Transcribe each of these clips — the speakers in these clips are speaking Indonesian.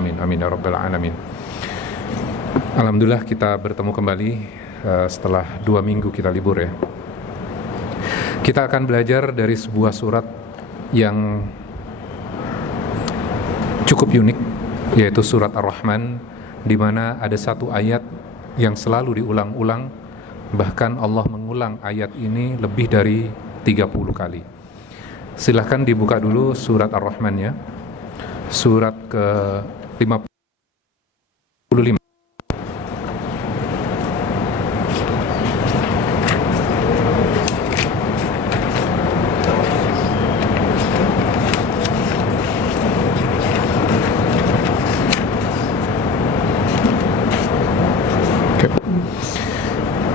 amin amin ya rabbal alamin. Alhamdulillah kita bertemu kembali setelah 2 minggu kita libur ya. Kita akan belajar dari sebuah surat yang cukup unik, yaitu surat Ar-Rahman, di mana ada satu ayat yang selalu diulang-ulang. Bahkan Allah mengulang ayat ini lebih dari 30 kali. Silahkan dibuka dulu surat Ar-Rahman ya. Surat ke-55.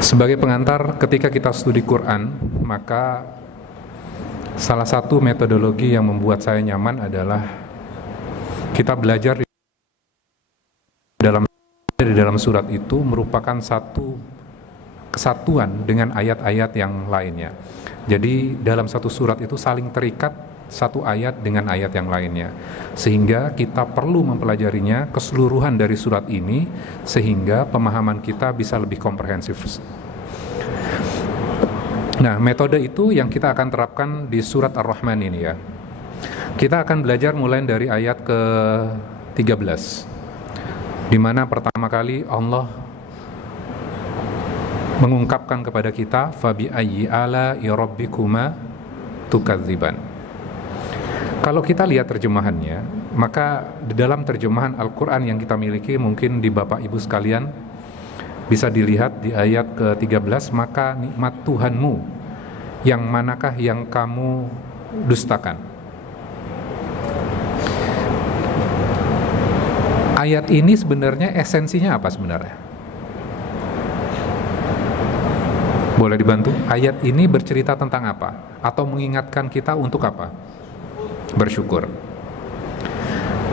Sebagai pengantar, ketika kita studi Quran, maka salah satu metodologi yang membuat saya nyaman adalah kita belajar di dalam surat itu merupakan satu kesatuan dengan ayat-ayat yang lainnya. Jadi dalam satu surat itu saling terikat satu ayat dengan ayat yang lainnya, sehingga kita perlu mempelajarinya keseluruhan dari surat ini sehingga pemahaman kita bisa lebih komprehensif. Nah, metode itu yang kita akan terapkan di surat Ar-Rahman ini ya. Kita akan belajar mulai dari ayat ke-13, di mana pertama kali Allah mengungkapkan kepada kita fabi ayyi ala'i rabbikuma tukadziban. Kalau kita lihat terjemahannya, maka di dalam terjemahan Al-Quran yang kita miliki, mungkin di Bapak Ibu sekalian bisa dilihat di ayat ke-13, maka nikmat Tuhanmu yang manakah yang kamu dustakan. Ayat ini sebenarnya esensinya apa sebenarnya? Boleh dibantu? Ayat ini bercerita tentang apa? Atau mengingatkan kita untuk apa? Bersyukur.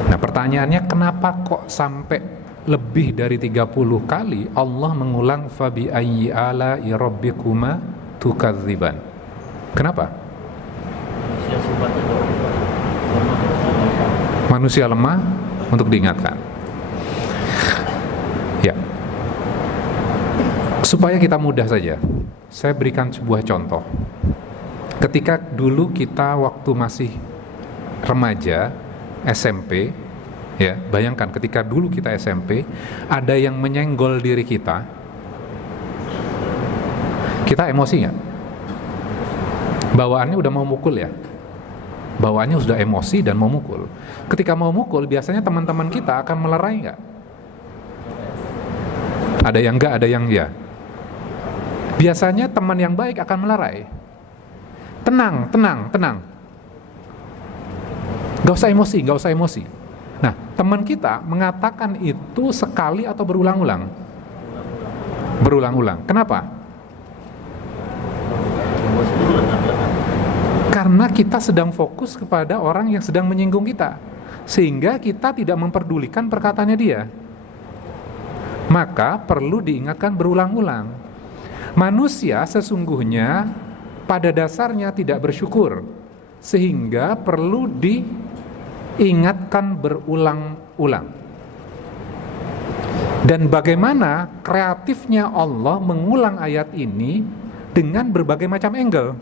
Nah, pertanyaannya, kenapa kok sampai lebih dari 30 kali Allah mengulang fabi ayyi ala'i rabbikuma tukadziban? Kenapa? Manusia lemah untuk diingatkan. Ya. Supaya kita mudah saja, saya berikan sebuah contoh. Ketika dulu kita waktu masih remaja, SMP, ya, bayangkan ketika dulu kita SMP, ada yang menyenggol diri kita emosi nggak? Bawaannya udah mau mukul ya, bawaannya sudah emosi dan mau mukul. Ketika mau mukul, biasanya teman-teman kita akan melerai nggak? Ada yang nggak, ada yang ya. Biasanya teman yang baik akan melerai. Tenang, tenang, tenang. Gak usah emosi, gak usah emosi. Nah, teman kita mengatakan itu sekali atau berulang-ulang? Berulang-ulang. Kenapa? Karena kita sedang fokus kepada orang yang sedang menyinggung kita, sehingga kita tidak memperdulikan perkataannya dia. Maka perlu diingatkan berulang-ulang. Manusia sesungguhnya pada dasarnya tidak bersyukur, sehingga perlu diingatkan berulang-ulang. Dan bagaimana kreatifnya Allah mengulang ayat ini dengan berbagai macam angle.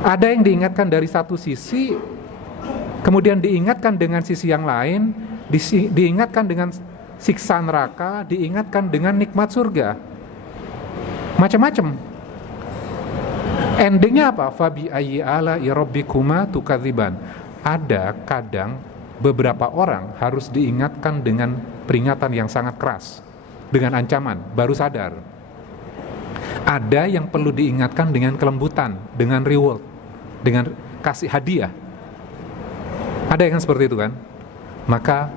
Ada yang diingatkan dari satu sisi, kemudian diingatkan dengan sisi yang lain, diingatkan dengan siksa neraka, diingatkan dengan nikmat surga. Macam-macam. Endingnya apa? Fabi ayyi ala'i rabbikuma tukadziban. Ada kadang beberapa orang harus diingatkan dengan peringatan yang sangat keras, dengan ancaman, baru sadar. Ada yang perlu diingatkan dengan kelembutan, dengan reward, dengan kasih hadiah. Ada yang seperti itu kan? Maka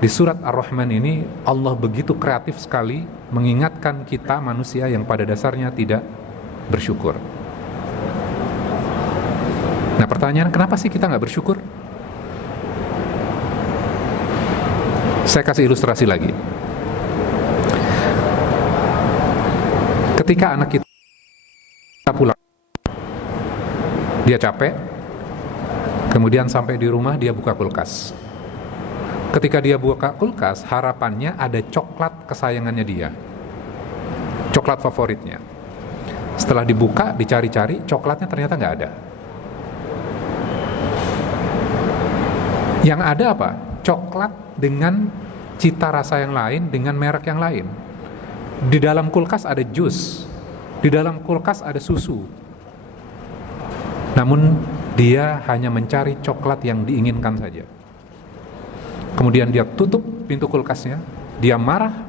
di surat Ar-Rahman ini Allah begitu kreatif sekali mengingatkan kita manusia yang pada dasarnya tidak bersyukur. Nah, pertanyaan, kenapa sih kita nggak bersyukur? Saya kasih ilustrasi lagi. Ketika anak kita pulang, dia capek, kemudian sampai di rumah dia buka kulkas. Ketika dia buka kulkas, harapannya ada coklat kesayangannya dia, coklat favoritnya. Setelah dibuka, dicari-cari, coklatnya ternyata nggak ada. Yang ada apa? Coklat dengan cita rasa yang lain, dengan merek yang lain. Di dalam kulkas ada jus, di dalam kulkas ada susu. Namun dia hanya mencari coklat yang diinginkan saja. Kemudian dia tutup pintu kulkasnya, dia marah.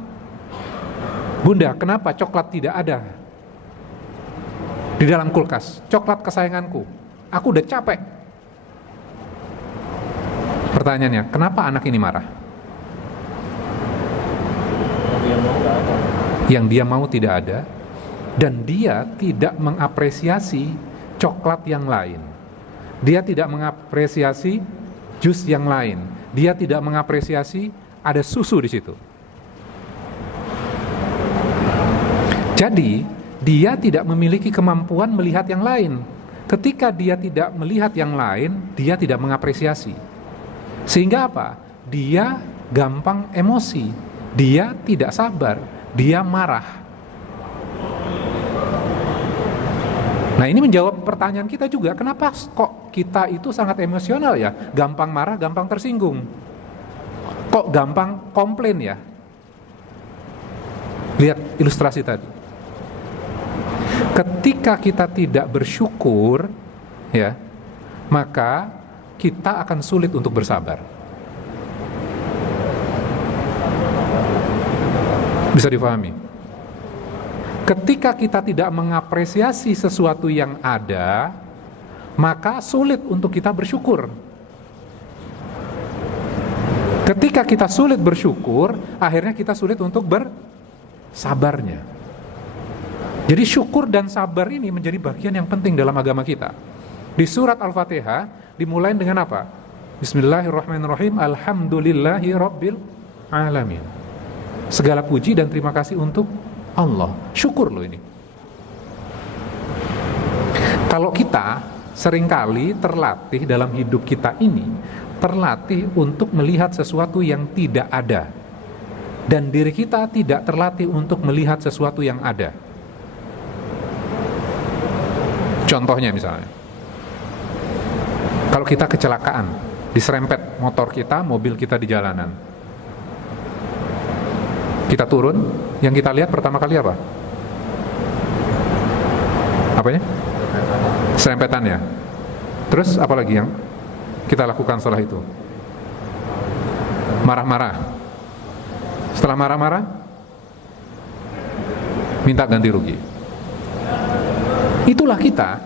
Bunda, kenapa coklat tidak ada di dalam kulkas? Coklat kesayanganku, aku udah capek. Pertanyaannya, kenapa anak ini marah? Yang dia mau tidak ada, dan dia tidak mengapresiasi coklat yang lain. Dia tidak mengapresiasi jus yang lain. Dia tidak mengapresiasi ada susu di situ. Jadi, dia tidak memiliki kemampuan melihat yang lain. Ketika dia tidak melihat yang lain, dia tidak mengapresiasi. Sehingga apa? Dia gampang emosi. Dia tidak sabar. Dia marah. Nah, ini menjawab pertanyaan kita juga, kenapa kok kita itu sangat emosional ya? Gampang marah, gampang tersinggung. Kok gampang komplain ya? Lihat ilustrasi tadi. Ketika kita tidak bersyukur, ya, maka kita akan sulit untuk bersabar. Bisa dipahami? Ketika kita tidak mengapresiasi sesuatu yang ada, maka sulit untuk kita bersyukur. Ketika kita sulit bersyukur, akhirnya kita sulit untuk bersabarnya. Jadi syukur dan sabar ini menjadi bagian yang penting dalam agama kita. Di surat Al-Fatihah dimulai dengan apa? Bismillahirrahmanirrahim, Alhamdulillahi Rabbil Alamin. Segala puji dan terima kasih untuk Allah. Syukur loh ini. Kalau kita seringkali terlatih dalam hidup kita ini, terlatih untuk melihat sesuatu yang tidak ada, dan diri kita tidak terlatih untuk melihat sesuatu yang ada. Contohnya misalnya, kalau kita kecelakaan, diserempet motor kita, mobil kita di jalanan, kita turun, yang kita lihat pertama kali apa? Apanya? Serempetannya. Terus apa lagi yang kita lakukan setelah itu? Marah-marah. Setelah marah-marah, minta ganti rugi. Itulah kita.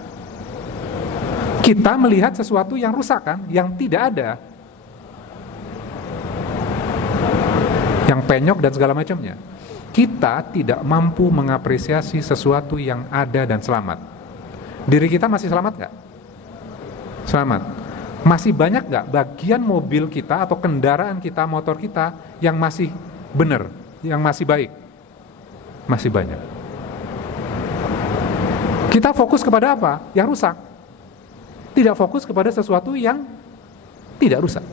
Kita melihat sesuatu yang rusak kan, yang tidak ada, yang penyok dan segala macamnya. Kita tidak mampu mengapresiasi sesuatu yang ada dan selamat. Diri kita masih selamat gak? Selamat. Masih banyak gak bagian mobil kita atau kendaraan kita, motor kita yang masih benar, yang masih baik? Masih banyak. Kita fokus kepada apa? Yang rusak. Tidak fokus kepada sesuatu yang tidak rusak.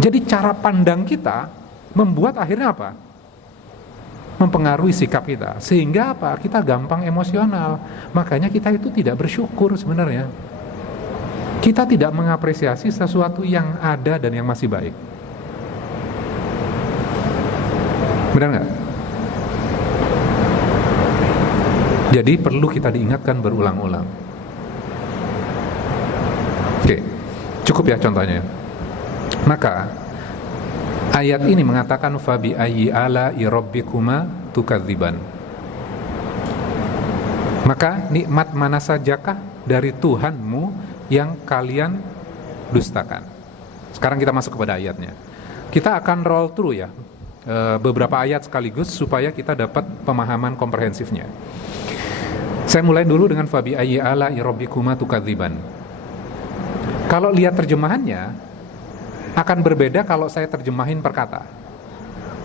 Jadi cara pandang kita membuat akhirnya apa? Mempengaruhi sikap kita. Sehingga apa? Kita gampang emosional. Makanya kita itu tidak bersyukur sebenarnya. Kita tidak mengapresiasi sesuatu yang ada dan yang masih baik. Benar nggak? Jadi perlu kita diingatkan berulang-ulang. Oke, cukup ya contohnya. Maka ayat ini mengatakan fabi ayyi ala'i rabbikuma tukadziban. Maka nikmat mana sajakah dari Tuhanmu yang kalian dustakan? Sekarang kita masuk kepada ayatnya. Kita akan roll through ya beberapa ayat sekaligus supaya kita dapat pemahaman komprehensifnya. Saya mulai dulu dengan fabi ayyi ala'i rabbikuma tukadziban. Kalau lihat terjemahannya akan berbeda kalau saya terjemahin per kata.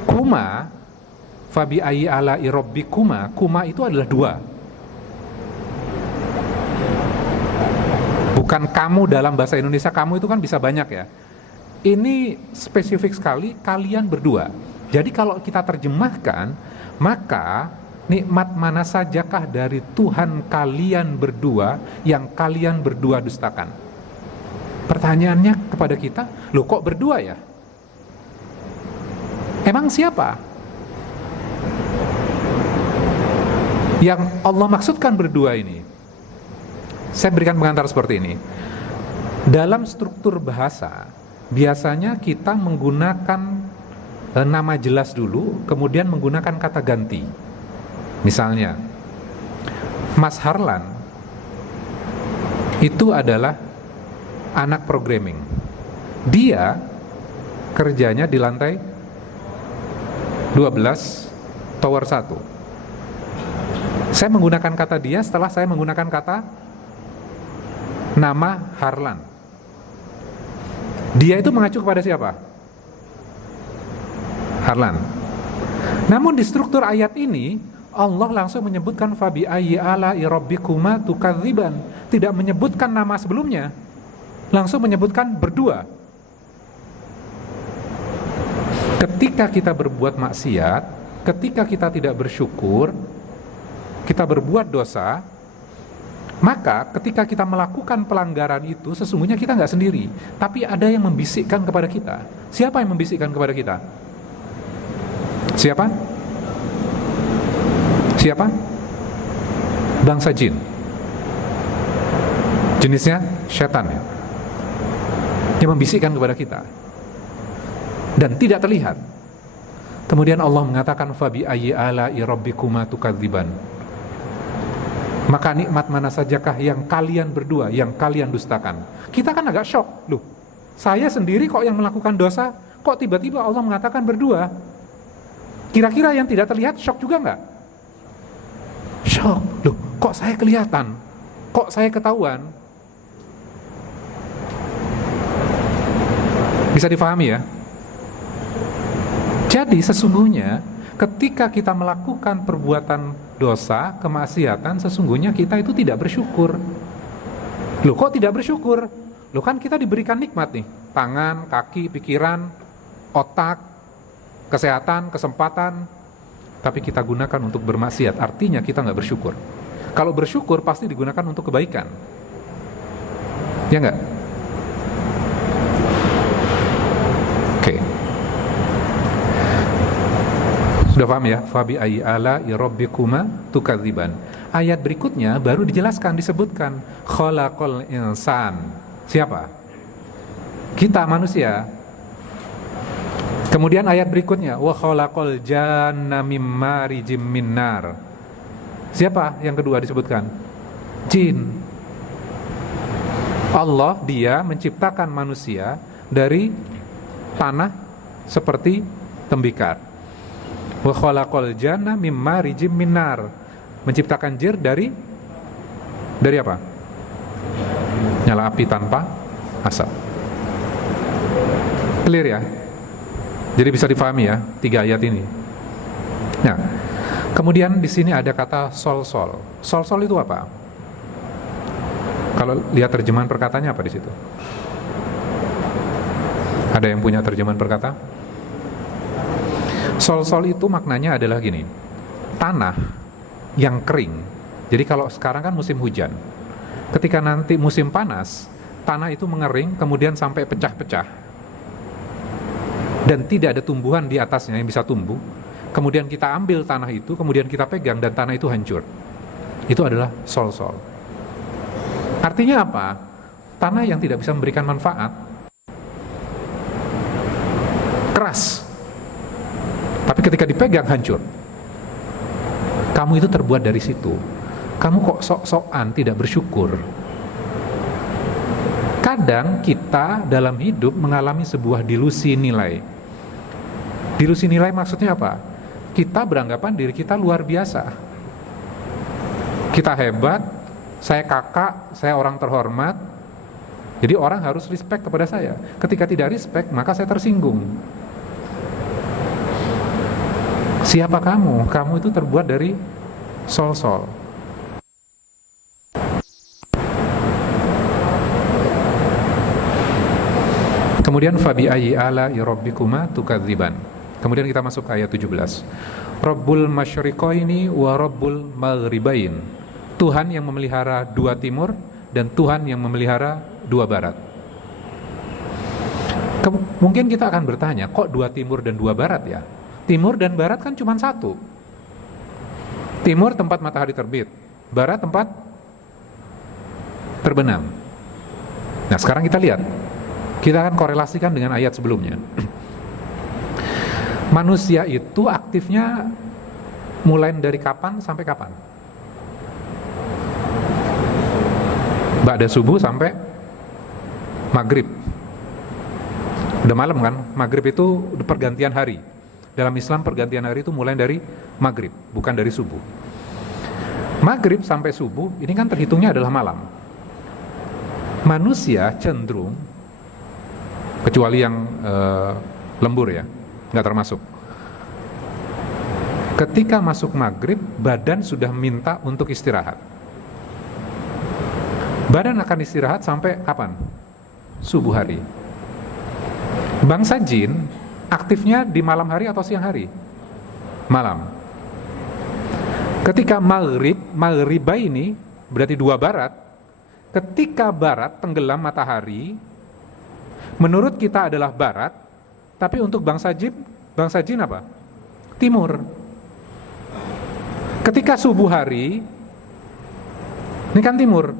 Kuma, fabi ayyi ala'i rabbikuma, kuma itu adalah dua. Bukan kamu dalam bahasa Indonesia, kamu itu kan bisa banyak ya. ini spesifik sekali kalian berdua. Jadi kalau kita terjemahkan, maka nikmat mana sajakah dari Tuhan kalian berdua yang kalian berdua dustakan? Pertanyaannya kepada kita, loh kok berdua ya? Emang siapa yang Allah maksudkan berdua ini? Saya berikan pengantar seperti ini. Dalam struktur bahasa, biasanya kita menggunakan nama jelas dulu, kemudian menggunakan kata ganti. Misalnya, Mas Harlan itu adalah anak programming. Dia kerjanya di lantai 12 tower 1. Saya menggunakan kata dia setelah saya menggunakan kata nama Harlan. Dia itu mengacu kepada siapa? Harlan. Namun di struktur ayat ini Allah langsung menyebutkan fabi ayyi ala'i rabbikuma tukadziban, tidak menyebutkan nama sebelumnya, langsung menyebutkan berdua. Ketika kita berbuat maksiat, ketika kita tidak bersyukur, kita berbuat dosa, maka ketika kita melakukan pelanggaran itu sesungguhnya kita nggak sendiri, tapi ada yang membisikkan kepada kita. Siapa yang membisikkan kepada kita? Siapa? Siapa? Bangsa jin. Jenisnya setan ya. Yang membisikkan kepada kita. Dan tidak terlihat. Kemudian Allah mengatakan fabi ayyi ala'i rabbikuma tukadziban. Maka nikmat mana sajakah yang kalian berdua, yang kalian dustakan? Kita kan agak shock. Loh, saya sendiri kok yang melakukan dosa, kok tiba-tiba Allah mengatakan berdua? Kira-kira yang tidak terlihat shock juga enggak? Shock. Loh, kok saya kelihatan? Kok saya ketahuan? Bisa difahami ya? Jadi sesungguhnya ketika kita melakukan perbuatan dosa, kemaksiatan, sesungguhnya kita itu tidak bersyukur. Loh, kok tidak bersyukur? Loh, kan kita diberikan nikmat nih, tangan, kaki, pikiran, otak, kesehatan, kesempatan, tapi kita gunakan untuk bermaksiat, artinya kita nggak bersyukur. Kalau bersyukur pasti digunakan untuk kebaikan, ya nggak? Oke. Sudah paham ya? Fabi ayyi ala'i rabbikuma tukadziban. Ayat berikutnya baru dijelaskan, disebutkan khalaqal insan. Siapa? Kita manusia. Kemudian ayat berikutnya wa khalaqal janna mim marijim min nar. Siapa yang kedua disebutkan? Jin. Allah dia menciptakan manusia dari tanah seperti tembikar. Wa khalaqal janna mim marijim min nar. Menciptakan jin dari apa? Nyala api tanpa asap. Clear ya? Jadi bisa difahami ya 3 ayat ini. Nah, kemudian di sini ada kata sol-sol. Sol-sol itu apa? Kalau lihat terjemahan perkataannya apa di situ? Ada yang punya terjemahan perkata? Sol-sol itu maknanya adalah gini. Tanah yang kering. Jadi kalau sekarang kan musim hujan. Ketika nanti musim panas, tanah itu mengering kemudian sampai pecah-pecah. Dan tidak ada tumbuhan di atasnya yang bisa tumbuh. Kemudian kita ambil tanah itu, kemudian kita pegang dan tanah itu hancur. Itu adalah sol-sol. Artinya apa? Tanah yang tidak bisa memberikan manfaat, keras, tapi ketika dipegang hancur. Kamu itu terbuat dari situ. Kamu kok sok-sokan tidak bersyukur. Kadang kita dalam hidup mengalami sebuah delusi nilai. Delusi nilai maksudnya apa? Kita beranggapan diri kita luar biasa. Kita hebat, saya kakak, saya orang terhormat. Jadi orang harus respect kepada saya. Ketika tidak respect, maka saya tersinggung. Siapa kamu? Kamu itu terbuat dari sol-sol. Kemudian fabi ayyi ala'i rabbikuma tukadziban. Kemudian kita masuk ke ayat 17. Rabbul masyriqaini wa rabbul maghribain. Tuhan yang memelihara dua timur dan Tuhan yang memelihara dua barat. Mungkin kita akan bertanya, kok dua timur dan dua barat ya? Timur dan barat kan cuma satu. Timur tempat matahari terbit, barat tempat terbenam. Nah sekarang kita lihat, kita akan korelasikan dengan ayat sebelumnya. Manusia itu aktifnya mulai dari kapan sampai kapan? Ba'da subuh sampai maghrib. Udah malam kan? Maghrib itu pergantian hari. Dalam Islam pergantian hari itu mulai dari maghrib, bukan dari subuh. Maghrib sampai subuh ini kan terhitungnya adalah malam. Manusia cenderung, kecuali yang lembur ya, nggak termasuk. Ketika masuk maghrib, badan sudah minta untuk istirahat. Badan akan istirahat sampai kapan? Subuh hari. Bangsa jin aktifnya di malam hari atau siang hari? Malam. Ketika maghriba ini berarti dua barat. Ketika barat tenggelam matahari, menurut kita adalah barat, tapi untuk bangsa jin apa? Timur. Ketika subuh hari, ini kan timur.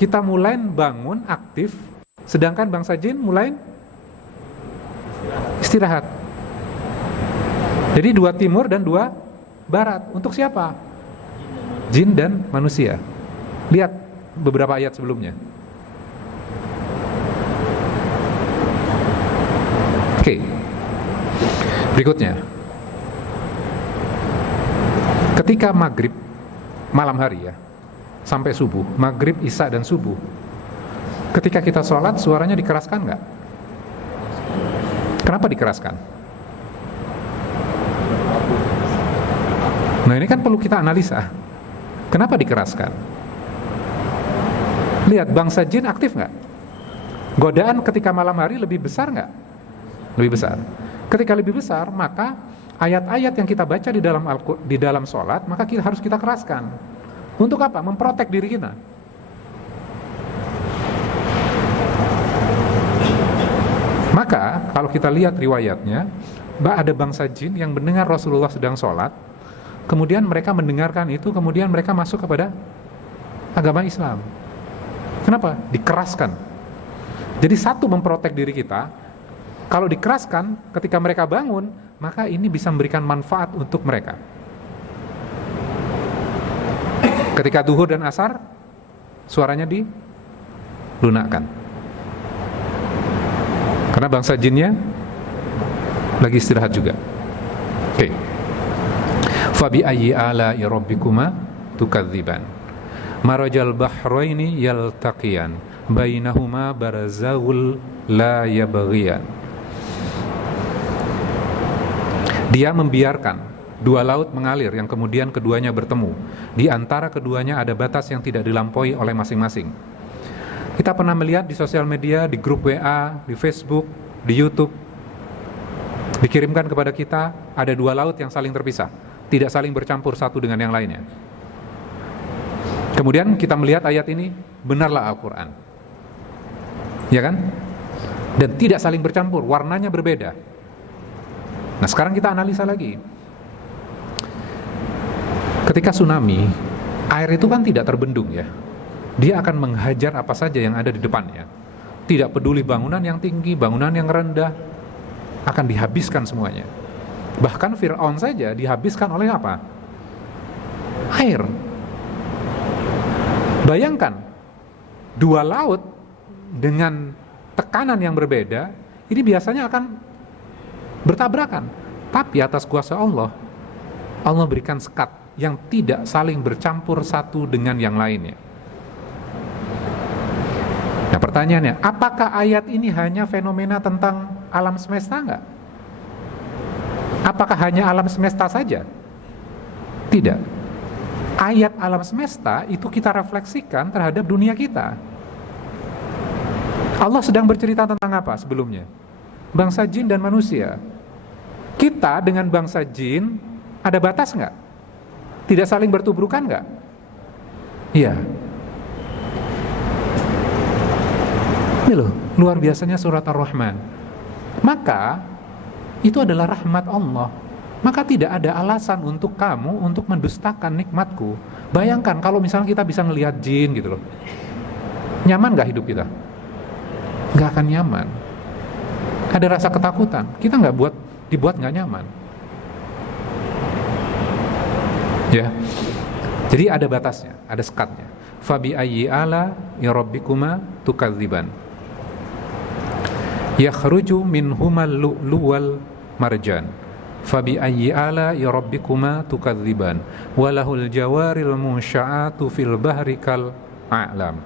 Kita mulai bangun aktif, sedangkan bangsa jin mulai istirahat. Jadi dua timur dan dua barat. Untuk siapa? Jin dan manusia. Lihat beberapa ayat sebelumnya. Oke. Berikutnya. Ketika maghrib, malam hari ya, sampai subuh, maghrib, isya dan subuh. Ketika kita sholat, suaranya dikeraskan nggak? Kenapa dikeraskan? Nah ini kan perlu kita analisa. Kenapa dikeraskan? Lihat, bangsa jin aktif nggak? Godaan ketika malam hari lebih besar nggak? Lebih besar. Ketika lebih besar, maka ayat-ayat yang kita baca di dalam sholat, maka harus kita keraskan. Untuk apa? Memprotek diri kita. Maka kalau kita lihat riwayatnya, ada bangsa jin yang mendengar Rasulullah sedang sholat, kemudian mereka mendengarkan itu, kemudian mereka masuk kepada agama Islam. Kenapa? Dikeraskan. Jadi satu memprotek diri kita. Kalau dikeraskan, ketika mereka bangun, maka ini bisa memberikan manfaat untuk mereka. Ketika duhur dan asar, suaranya dilunakkan. Karena bangsa jinnya lagi istirahat juga. Oke. Fabi ayyi ala'i rabbikuma tukadziban. Marajal bahraini yaltaqiyan bainahuma barzakhul la yabghiyan. Dia membiarkan dua laut mengalir yang kemudian keduanya bertemu. Di antara keduanya ada batas yang tidak dilampaui oleh masing-masing. Kita pernah melihat di sosial media, di grup WA, di Facebook, di YouTube, dikirimkan kepada kita ada dua laut yang saling terpisah, tidak saling bercampur satu dengan yang lainnya. Kemudian kita melihat ayat ini, benarlah Al-Quran, ya kan? Dan tidak saling bercampur, warnanya berbeda. Nah sekarang kita analisa lagi. Ketika tsunami, air itu kan tidak terbendung ya. Dia akan menghajar apa saja yang ada di depannya. Tidak peduli bangunan yang tinggi, bangunan yang rendah, akan dihabiskan semuanya. Bahkan Fir'aun saja dihabiskan oleh apa? Air. Bayangkan, dua laut dengan tekanan yang berbeda, ini biasanya akan bertabrakan. Tapi atas kuasa Allah, Allah berikan sekat yang tidak saling bercampur satu dengan yang lainnya. Nah pertanyaannya, apakah ayat ini hanya fenomena tentang alam semesta enggak? Apakah hanya alam semesta saja? Tidak. Ayat alam semesta itu kita refleksikan terhadap dunia kita. Allah sedang bercerita tentang apa sebelumnya? Bangsa jin dan manusia. Kita dengan bangsa jin ada batas nggak? Tidak saling bertubrukan nggak? Iya. Ini loh, luar biasanya surat Ar-Rahman. Maka itu adalah rahmat Allah. Maka tidak ada alasan untuk kamu untuk mendustakan nikmatku. Bayangkan kalau misalnya kita bisa ngelihat jin gitu loh. Nyaman gak hidup kita? Gak akan nyaman. Ada rasa ketakutan. Kita dibuat gak nyaman. Ya. Jadi ada batasnya, ada sekatnya. Fabi ayyi ala ya rabbikuma tukadziban. Yakhruju minhumal lu'lu wal marjan. Fabi ayyi ala ya rabbikuma tukadziban. Walahul jawaril munsya'atu fil bahri kal a'lam.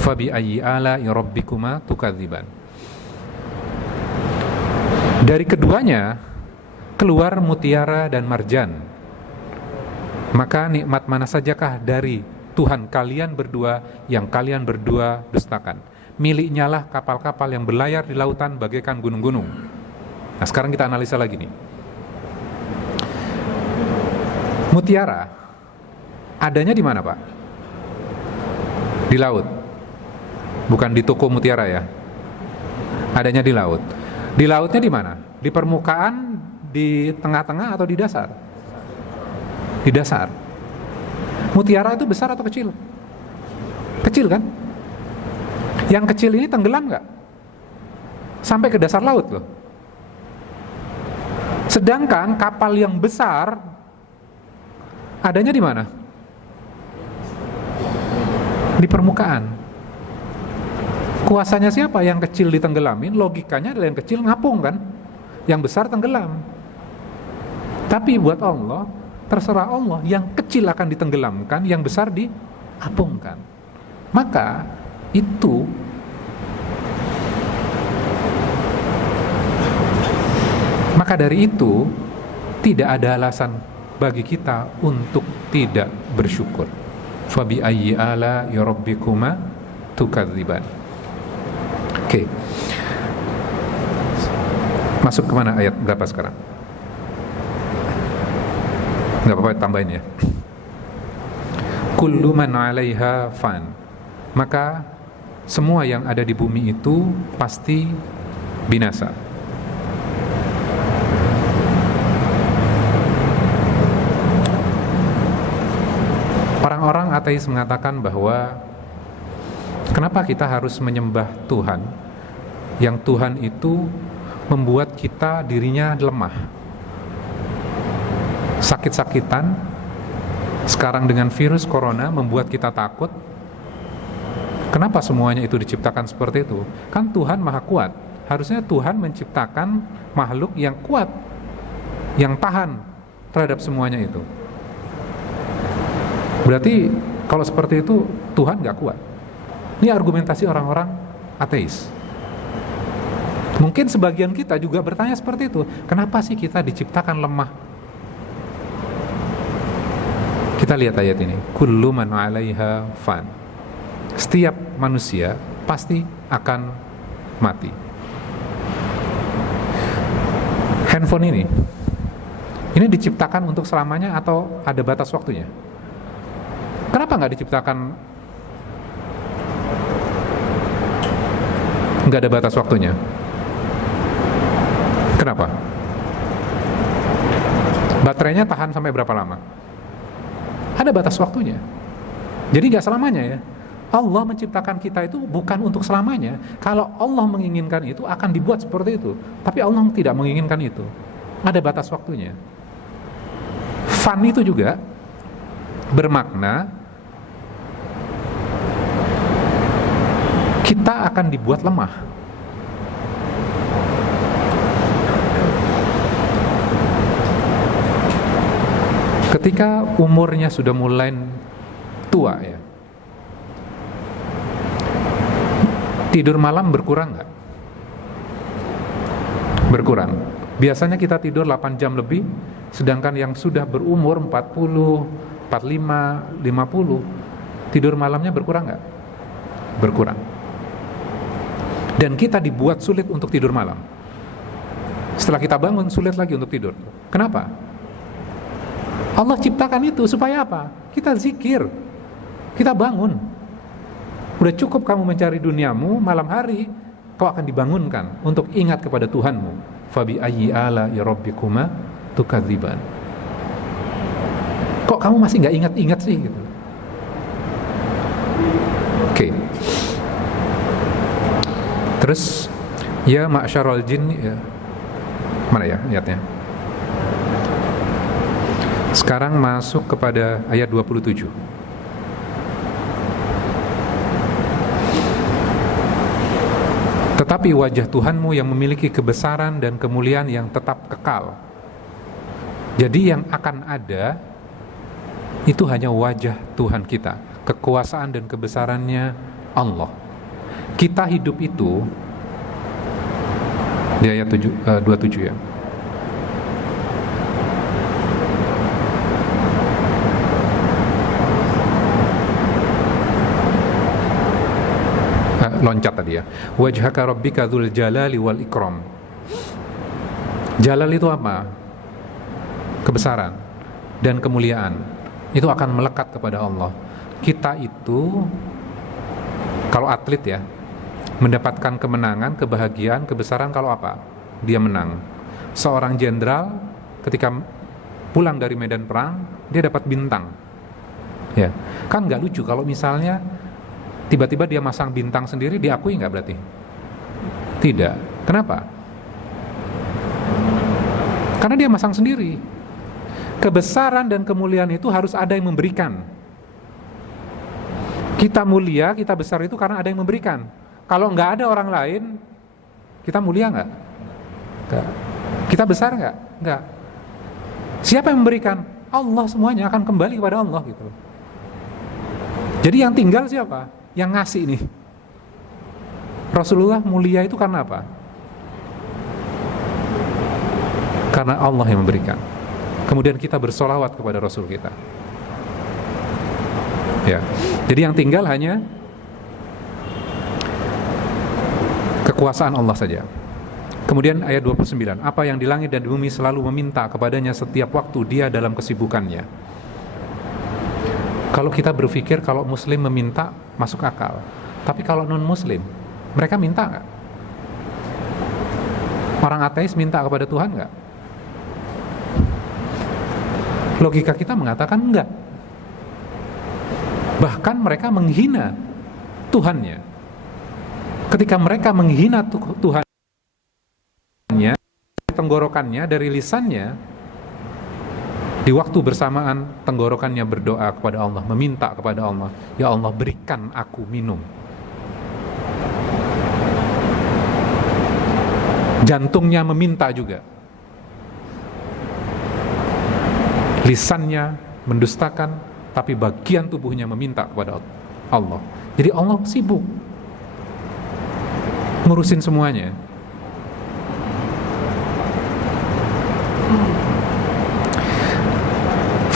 Fabi ayyi ala ya rabbikuma tukadziban. Dari keduanya keluar mutiara dan marjan. Maka nikmat mana sajakah dari Tuhan kalian berdua yang kalian berdua dustakan? Miliknya lah kapal-kapal yang berlayar di lautan bagaikan gunung-gunung. Nah sekarang kita analisa lagi nih. Mutiara adanya di mana Pak? Di laut. Bukan di toko mutiara ya. Adanya di laut. Di lautnya di mana? Di permukaan, di tengah-tengah atau di dasar? Di dasar. Mutiara itu besar atau kecil? Kecil kan? Yang kecil ini tenggelam nggak? Sampai ke dasar laut loh. Sedangkan kapal yang besar adanya di mana? Di permukaan. Kuasanya siapa? Yang kecil ditenggelamin, logikanya adalah yang kecil ngapung kan? Yang besar tenggelam. Tapi buat Allah, terserah Allah, yang kecil akan ditenggelamkan, yang besar diapungkan. Maka itu dari itu tidak ada alasan bagi kita untuk tidak bersyukur. Fabi ayyi ala ya rabbikuma tukadziban. Oke. Masuk kemana ayat berapa sekarang? Nggak apa-apa tambahin ya. Kullu man 'alaiha fan. Maka semua yang ada di bumi itu pasti binasa. Orang-orang ateis mengatakan bahwa kenapa kita harus menyembah Tuhan yang Tuhan itu membuat kita dirinya lemah, sakit-sakitan. Sekarang dengan virus corona membuat kita takut. Kenapa semuanya itu diciptakan seperti itu? Kan Tuhan maha kuat. Harusnya Tuhan menciptakan makhluk yang kuat, yang tahan terhadap semuanya itu. Berarti kalau seperti itu Tuhan gak kuat. Ini argumentasi orang-orang ateis. Mungkin sebagian kita juga bertanya seperti itu. Kenapa sih kita diciptakan lemah? Kita lihat ayat ini. Kullu man 'alaiha fan. Setiap manusia pasti akan mati. Handphone ini diciptakan untuk selamanya atau ada batas waktunya? Kenapa nggak diciptakan nggak ada batas waktunya? Kenapa? Baterainya tahan sampai berapa lama? Ada batas waktunya. Jadi nggak selamanya ya. Allah menciptakan kita itu bukan untuk selamanya. Kalau Allah menginginkan itu akan dibuat seperti itu. Tapi Allah tidak menginginkan itu. Ada batas waktunya. Fan itu juga bermakna kita akan dibuat lemah. Ketika umurnya sudah mulai tua ya, tidur malam berkurang nggak? Berkurang. Biasanya kita tidur 8 jam lebih, sedangkan yang sudah berumur 40, 45, 50, tidur malamnya berkurang nggak? Berkurang. Dan kita dibuat sulit untuk tidur malam. Setelah kita bangun, sulit lagi untuk tidur. Kenapa? Allah ciptakan itu supaya apa? Kita zikir, kita bangun. Udah cukup kamu mencari duniamu, malam hari kau akan dibangunkan untuk ingat kepada Tuhanmu. Fabi ayyi ala'i rabbikuma tukadziban. Kok kamu masih nggak ingat-ingat sih gitu? Oke. Terus ya ma'syarul jin, ya. Mana ya ayatnya? Sekarang masuk kepada ayat 27. Tetapi wajah Tuhanmu yang memiliki kebesaran dan kemuliaan yang tetap kekal. Jadi yang akan ada itu hanya wajah Tuhan kita, kekuasaan dan kebesarannya Allah. Kita hidup itu di ayat 27 ya. Loncat tadi ya. Wajhaka rabbika dzul jalali wal ikram. Jalal itu apa? Kebesaran dan kemuliaan. Itu akan melekat kepada Allah. Kita itu kalau atlet ya, mendapatkan kemenangan, kebahagiaan, kebesaran kalau apa? Dia menang. Seorang jenderal ketika pulang dari medan perang, dia dapat bintang. Ya. Kan nggak lucu kalau misalnya tiba-tiba dia masang bintang sendiri, diakui nggak berarti? Tidak. Kenapa? Karena dia masang sendiri. Kebesaran dan kemuliaan itu harus ada yang memberikan. Kita mulia, kita besar itu karena ada yang memberikan. Kalau nggak ada orang lain, kita mulia nggak? Nggak. Kita besar nggak? Nggak. Siapa yang memberikan? Allah, semuanya akan kembali kepada Allah gitu. Jadi yang tinggal siapa? Yang ngasih nih. Rasulullah mulia itu karena apa? Karena Allah yang memberikan. Kemudian kita bersolawat kepada Rasul kita. Ya. Jadi yang tinggal hanya kekuasaan Allah saja. Kemudian ayat 29, apa yang di langit dan di bumi selalu meminta kepadanya setiap waktu dia dalam kesibukannya. Kalau kita berpikir kalau muslim meminta masuk akal, tapi kalau non muslim mereka minta nggak? Orang ateis minta kepada Tuhan nggak? Logika kita mengatakan enggak. Bahkan mereka menghina Tuhannya. Ketika mereka menghina Tuhannya, tenggorokannya, dari lisannya, di waktu bersamaan tenggorokannya berdoa kepada Allah, meminta kepada Allah, ya Allah berikan aku minum. Jantungnya meminta juga. Lisannya mendustakan, tapi bagian tubuhnya meminta kepada Allah. Jadi Allah sibuk ngurusin semuanya.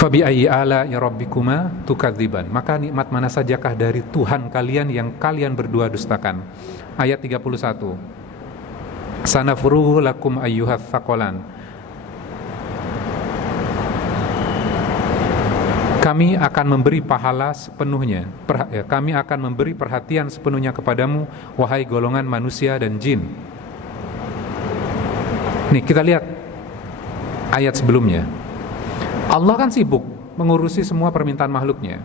Fabi ayyi ala'i rabbikuma tukadziban. Maka nikmat mana sajakah dari Tuhan kalian yang kalian berdua dustakan? Ayat 31. Sanafruhu lakum ayyuhats tsaqalan. Kami akan memberi pahala sepenuhnya. Kami akan memberi perhatian sepenuhnya kepadamu, wahai golongan manusia dan jin. Nih kita lihat ayat sebelumnya. Allah kan sibuk mengurusi semua permintaan makhluknya.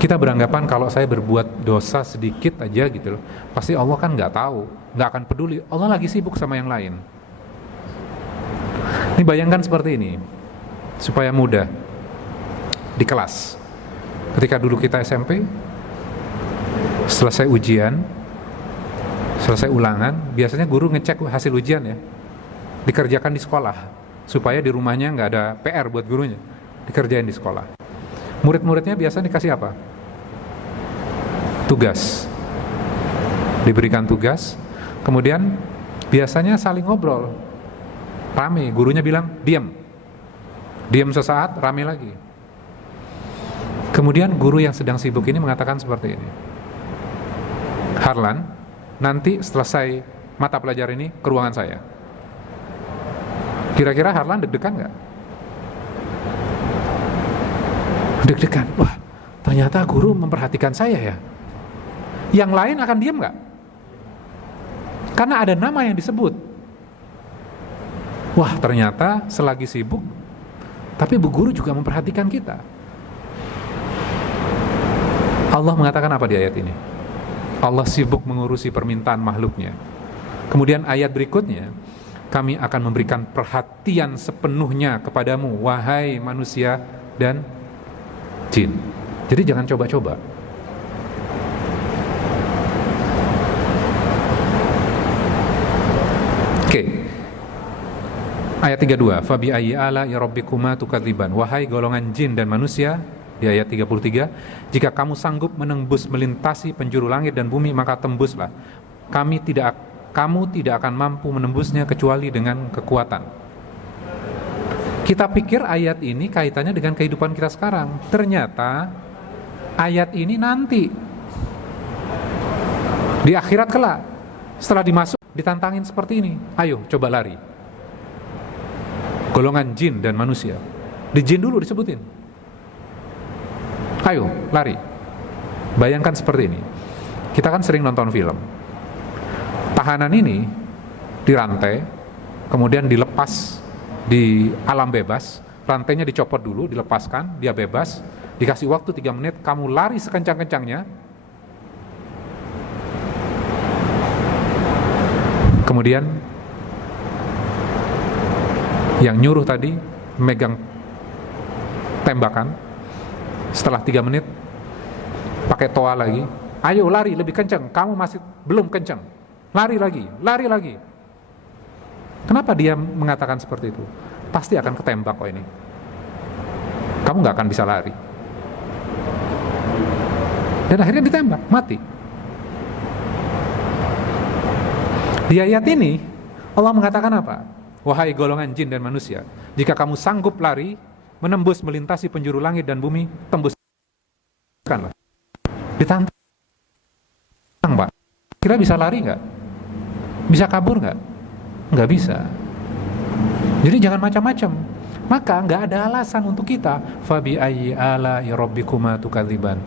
Kita beranggapan kalau saya berbuat dosa sedikit aja gitu loh, pasti Allah kan nggak tahu, nggak akan peduli. Allah lagi sibuk sama yang lain. Ini bayangkan seperti ini, supaya mudah. Di kelas, ketika dulu kita SMP, selesai ujian, selesai ulangan, biasanya guru ngecek hasil ujian ya, dikerjakan di sekolah, supaya di rumahnya nggak ada PR buat gurunya, dikerjain di sekolah. Murid-muridnya biasa dikasih apa? Tugas. Diberikan tugas, kemudian biasanya saling ngobrol, rame, gurunya bilang diam, diam sesaat, rame lagi. Kemudian guru yang sedang sibuk ini mengatakan seperti ini, Harlan, nanti selesai mata pelajaran ini ke ruangan saya. Kira-kira Harlan deg-degan nggak? Deg-degan. Wah, ternyata guru memperhatikan saya ya. Yang lain akan diam nggak? Karena ada nama yang disebut. Wah, ternyata selagi sibuk, tapi bu guru juga memperhatikan kita. Allah mengatakan apa di ayat ini? Allah sibuk mengurusi permintaan makhluknya. Kemudian ayat berikutnya, kami akan memberikan perhatian sepenuhnya kepadamu, wahai manusia dan jin. Jadi jangan coba-coba. Oke. Ayat 32, fabi ayyi ala'i rabbikuma tukadziban. Wahai golongan jin dan manusia, di ayat 33, jika kamu sanggup menembus melintasi penjuru langit dan bumi, maka tembuslah. Kamu tidak akan mampu menembusnya kecuali dengan kekuatan. Kita pikir ayat ini kaitannya dengan kehidupan kita sekarang. Ternyata ayat ini nanti di akhirat kelak, setelah ditantangin seperti ini, ayo coba lari. Golongan jin dan manusia. Di jin dulu disebutin. Ayo, lari. Bayangkan seperti ini. Kita kan sering nonton film. Tahanan ini dirantai, kemudian dilepas di alam bebas. Rantainya dicopot dulu, dilepaskan, dia bebas. Dikasih waktu 3 menit, kamu lari sekencang-kencangnya. Kemudian yang nyuruh tadi megang tembakan. Setelah 3 menit pakai toa lagi, ayo lari lebih kencang, kamu masih belum kencang, lari lagi. Kenapa dia mengatakan seperti itu? Pasti akan ketembak kok ini, kamu gak akan bisa lari. Dan akhirnya ditembak, mati. Di ayat ini Allah mengatakan apa? Wahai golongan jin dan manusia, jika kamu sanggup lari, menembus melintasi penjuru langit dan bumi, tembuskanlah. Ditantang, Pak. Kira bisa lari nggak? Bisa kabur nggak? Nggak bisa. Jadi jangan macam-macam. Maka nggak ada alasan untuk kita. Fabi ayyi ala'i rabbikuma tukadziban.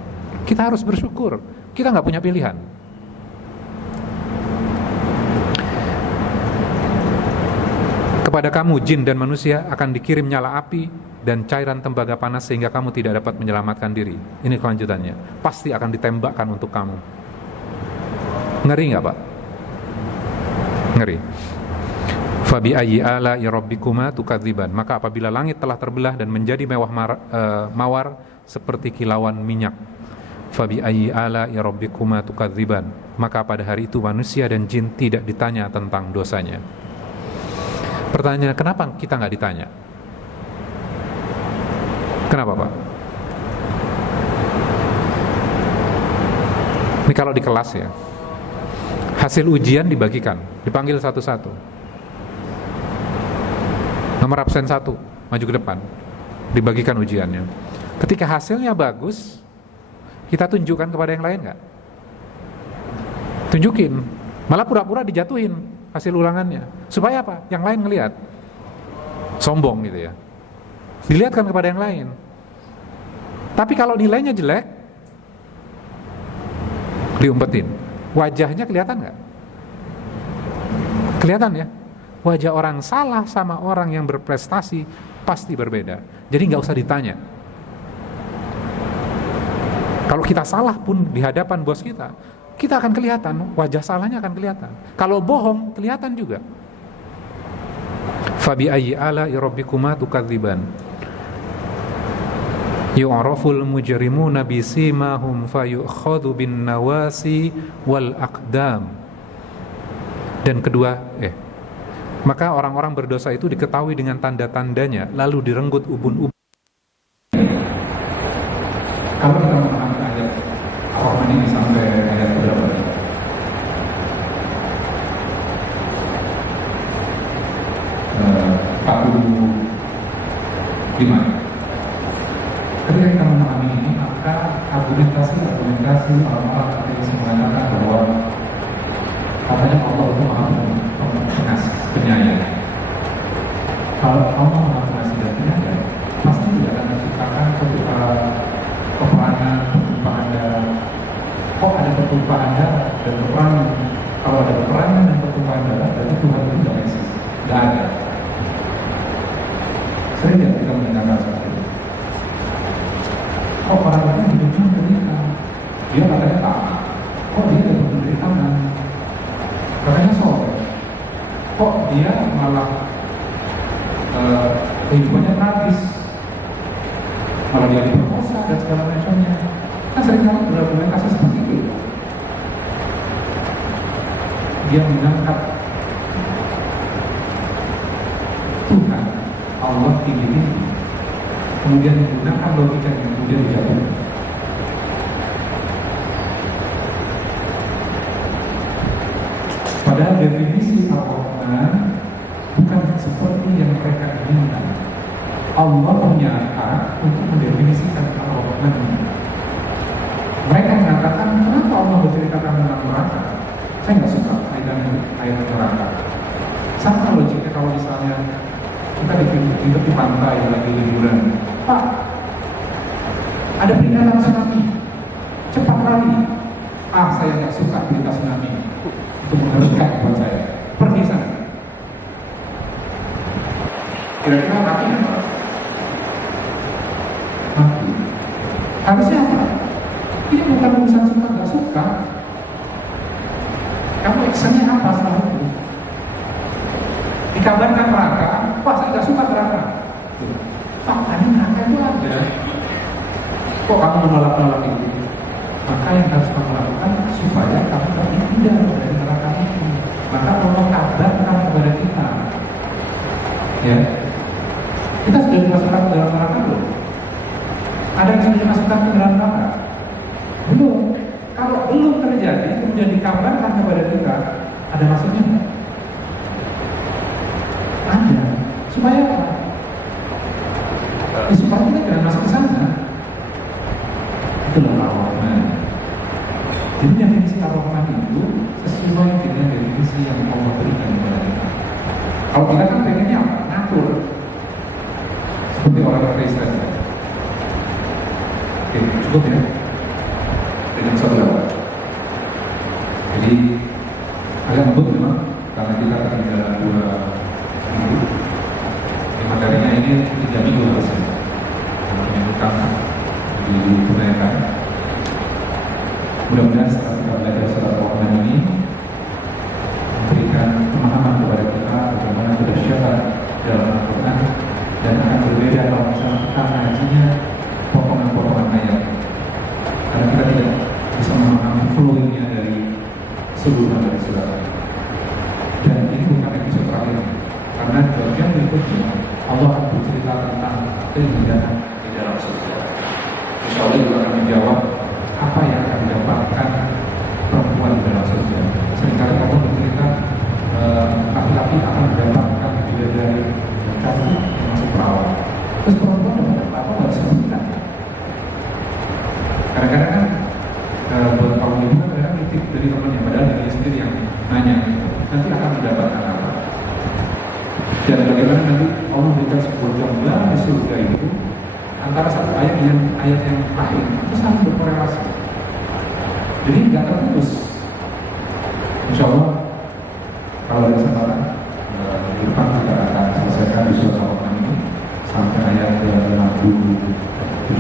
Kita harus bersyukur. Kita nggak punya pilihan. Kepada kamu jin dan manusia akan dikirim nyala api dan cairan tembaga panas sehingga kamu tidak dapat menyelamatkan diri. Ini kelanjutannya. Pasti akan ditembakkan untuk kamu. Ngeri nggak, Pak? Ngeri. Fabi ayyi ala'i rabbikuma tukadziban. Maka apabila langit telah terbelah dan menjadi mawar seperti kilauan minyak. Fabi ayyi ala'i rabbikuma tukadziban. Maka pada hari itu manusia dan jin tidak ditanya tentang dosanya. Pertanyaan, kenapa kita nggak ditanya? Kenapa, Pak? Ini kalau di kelas ya, hasil ujian dibagikan, dipanggil satu-satu. Nomor absen 1, maju ke depan, dibagikan ujiannya. Ketika hasilnya bagus, kita tunjukkan kepada yang lain nggak? Tunjukin, malah pura-pura dijatuhin hasil ulangannya. Supaya apa? Yang lain ngelihat. Sombong gitu ya. Dilihatkan kepada yang lain. Tapi kalau nilainya jelek, diumpetin. Wajahnya kelihatan nggak? Kelihatan ya? Wajah orang salah sama orang yang berprestasi pasti berbeda. Jadi nggak usah ditanya. Kalau kita salah pun di hadapan bos kita akan kelihatan, wajah salahnya akan kelihatan. Kalau bohong, kelihatan juga. Fabi ayyi ala'i rabbikuma tukadziban. Yu'raful mujrimuna bisimahum fayu'khadhu bin nawasi wal aqdam. Dan kedua, maka orang-orang berdosa itu diketahui dengan tanda-tandanya, lalu direnggut ubun-ubun. Kalau kita memahami ayat Ar-Rahman ini sampai ayat berapa? Ketika kita memahami ini, maka argumentasi orang-orang ateis mengatakan bahwa Katanya Allah itu maha pengasih, penyayang. Kalau Allah maha pengasih dan penyayang, pasti tidak akan menciptakan peperangan, pertumpahan darah. Kok ada pertumpahan darah dan peperangan? Kalau ada peperangan dan pertumpahan darah, berarti Tuhan itu tidak eksis, tidak ada. Sering tidak kita mendengarkan seperti itu. Kok orang lain hidupnya menderita? Dia katanya taat. Kok dia dapat penderitaan? Katanya soleh. Kok dia malah kehidupannya tragis? Malah dia diperkosa dan segala macamnya. Kan sering kali berargumentasi seperti itu. Dia mengangkat Tuhan, Allah tinggi, kemudian menggunakan logika yang kemudian dijatuhkan. Padahal definisi Ar-Rahman bukan seperti yang mereka inginkan. Allah punya hak untuk mendefinisikan Ar-Rahman. Mereka mengatakan, kenapa Allah berceritakan tentang neraka? Saya nggak suka ayat neraka. Sama logiknya kalau misalnya kita di tepi pantai lagi liburan, Pak, ada peringatan tsunami, cepat lari. Saya nggak suka berita tsunami, itu mengharuskan buat saya. Pergi sana. Kira-kira mati apa? Mati. Harusnya apa? Ini bukan urusan suka nggak suka. Kamu actionnya apa setelah itu? Dikabarkan neraka, wah saya nggak suka neraka. Faktanya neraka itu ada. Kok kamu menolak-nolak itu? Maka yang harus kamu lakukan supaya kamu terhindar dari neraka itu. Maka Allah kabarkan kepada kita. Ya, kita sudah dimasukkan ke dalam neraka belum? Ada yang sudah dimasukkan ke dalam neraka? Belum. Kalau belum terjadi, kemudian dikabarkan kepada kita, ada maksudnya nggak? Ada. Supaya apa? Supaya kita jangan masuk ke sana. Itulah Ar-Rahman. Jadi definisi Ar-Rahman itu sesuai dengan definisi yang Allah berikan kepada kita. Kalau kita kan pengennya apa? Ngatur. Seperti orang Kristen. Oke, cukup ya. Dengan saudara. Jadi agak ngebut memang karena kita akan di dalam 2 minggu. Materinya ini 3 minggu harusnya. Menyebutkan ditunaikan. Mudah-mudahan setelah kita belajar surat Al-Rahman ini memberikan pemahaman kepada kita bagaimana kedahsyatan dalam Al-Quran dan akan berbeda kalau misalnya kita ngajinya potongan-potongan ayat. Karena kita tidak bisa memahami flow-nya dari seluruhan dari surat. Dan ini bukan episode terakhir, karena di bagian berikutnya Allah akan bercerita tentang keindahan di dalam surga. Insya Allah juga akan menjawab apa yang akan didapatkan perempuan di dalam surga. Seringkali Allah bercerita laki-laki akan mendapatkan bidadari cantik yang masuk perawan. Terus perempuan dapat apa? Nggak disebutkan. Kadang-kadang kan buat kaum ibu kan kadang nitip dari temannya, padahal dirinya sendiri yang nanya nanti akan mendapatkan apa. Dan bagaimana nanti Allah berikan sebuah gambaran di surga itu antara satu ayat dengan ayat yang lain itu saling berkorelasi. Jadi nggak terputus. Insya Allah kalau ada kesempatan di depan kita akan selesaikan di surat Al-Rahman ini sampai ayat ke-67.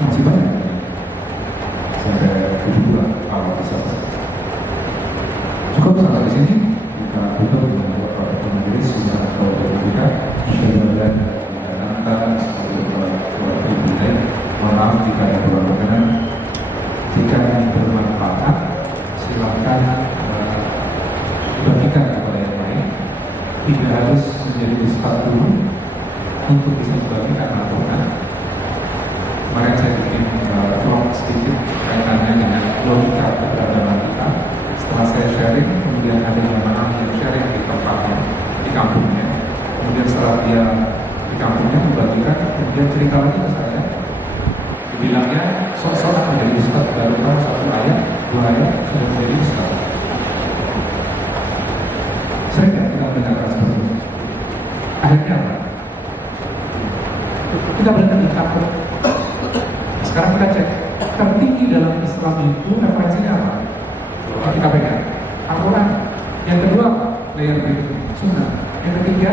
Masih banyak. Sampai 70 kalau bisa. Cukup sampai di sini. Kita tutup dengan beberapa penulis sudah atau kita. Insyaallah dan mohon maaf jika ada kurang-kurang. Jika ini bermanfaat, silakan dibagikan kepada yang lain. Tidak harus menjadi ustaz dulu untuk bisa dibagikan Al-Quran. Kemarin saya bikin vlog sedikit kaitannya dengan logika keberagaman kita. Setelah saya sharing, kemudian ada jamaah yang sharing di tempatnya, di kampungnya. Kemudian setelah dia di kampungnya membagikan, kemudian cerita lagi ke saya. Dibilangnya sok-sok menjadi ustaz baru tahu 1 ayat, 2 ayat sudah menjadi ustaz. Sekarang kita cek tertinggi dalam Islam itu referensinya apa? Yang kita pegang Al-Quran. Yang kedua apa? Layer berikutnya Sunnah. Yang ketiga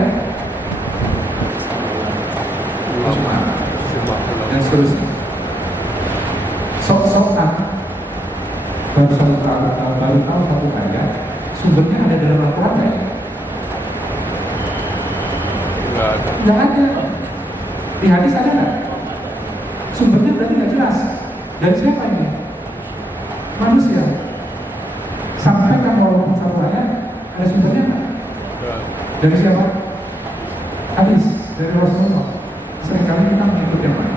Al-Quran dan seterusnya. Sok-sokan baru tahu satu ayat sumbernya ada dalam Al-Quran nggak ya? Nggak ada. Di hadis ada nggak? Sumbernya berarti nggak jelas. Dari siapa ini? Manusia. Sampaikan walaupun satu ayat ada sumbernya nggak? Dari siapa? Hadis dari Rasulullah. Seringkali kita mengikut yang mana?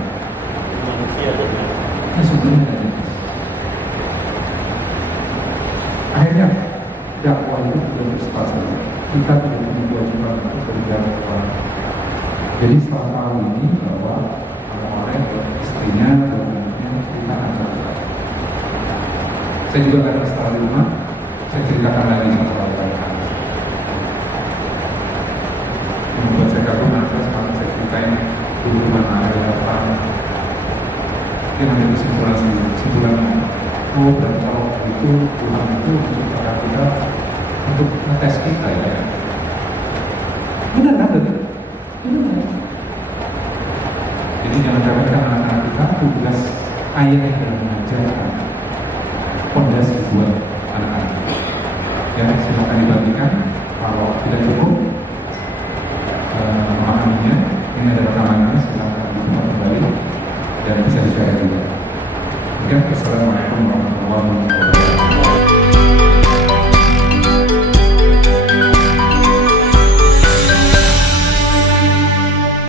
Ini sumbernya nggak jelas. Akhirnya dakwah itu sudah bersepakat. Kita tidak punya kewajiban untuk berbicara kepada. Jadi setelah tahu ini bahwa orang-orang istrinya dan anaknya cerita aja. Saya juga kadang setelah di rumah saya ceritakan lagi satu hal lain. Yang membuat saya kagum adalah sekarang saya ceritain dulu mana ada datang. Dia menjadi kesimpulannya. Oh, dan kalau itu Tuhan itu menciptakan kita untuk ngetes kita ya. Benar kan begitu? Benar. Jadi jangan remehkan anak-anak kita, tugas ayah yang mengajarkan fondasi buat anak-anak. Ya, silakan dibagikan. Kalau tidak cukup memahaminya, ini ada rekamannya, silakan dibuka kembali dan bisa di-share juga. Oke, assalamualaikum warahmatullahi wabarakatuh.